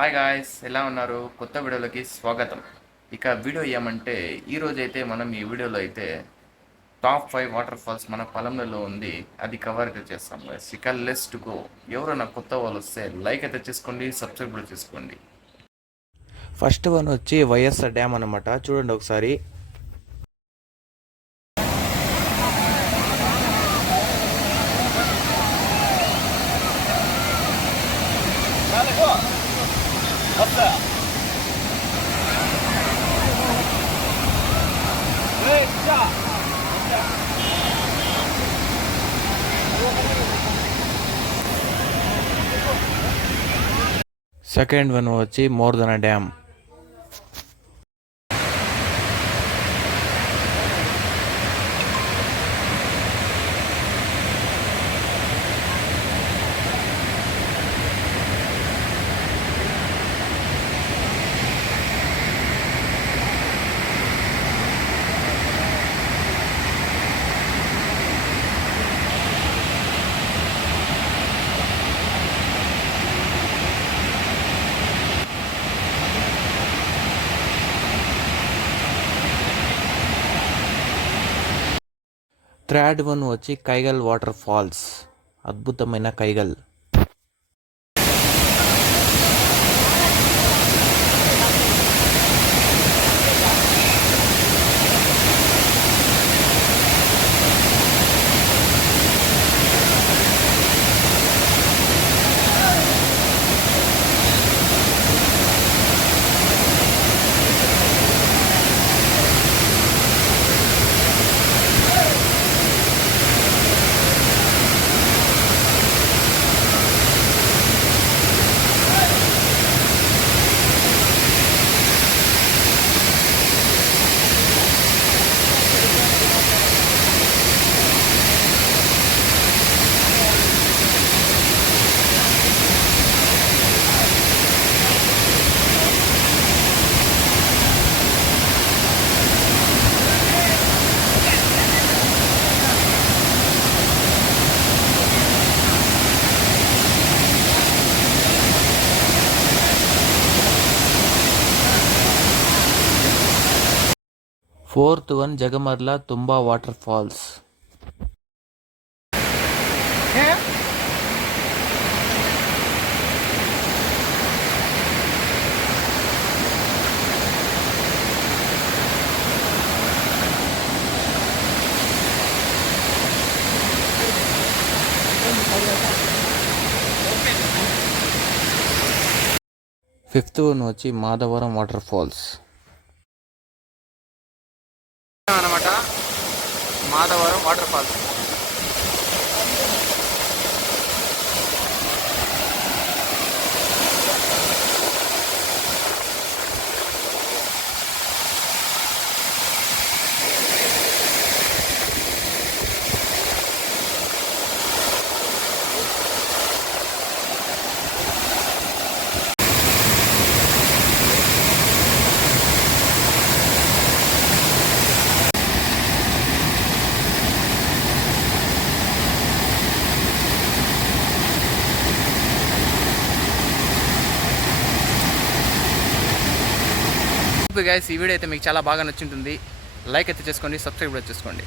Hi guys ఎలా ఉన్నారు? కొత్త వీడియోలోకి స్వాగతం. ఇక వీడియో ఏమంటే ఈరోజు అయితే మనం ఈ వీడియోలో అయితే టాప్ ఫైవ్ వాటర్ ఫాల్స్ మన పొలంలో ఉంది. అది కవర్ అయితే చేస్తాం guys. ఇక లెస్ టు గో ఎవరైనా కొత్త వాళ్ళు వస్తే లైక్ అయితే చేసుకోండి సబ్స్క్రైబ్ కూడా చేసుకోండి. ఫస్ట్ వన్ వచ్చి వైఎస్ఆర్ డ్యామ్ అనమాట చూడండి ఒకసారి. సెకండ్ వన్ వచ్చి more than dam. Third one వచ్చి కైగల్ వాటర్ ఫాల్స్. అద్భుతమైన Kaigal. Fourth one Jagamarla Tumba water falls fifth one వచ్చి మాధవరం వాటర్ ఫాల్స్ అనమాట మాధవరం వాటర్ ఫాల్స్ గైస్ ఈ వీడియో అయితే మీకు చాలా బాగా నచ్చుంటుంది. లైక్ అయితే చేసుకోండి సబ్స్క్రైబ్ కూడా చేసుకోండి.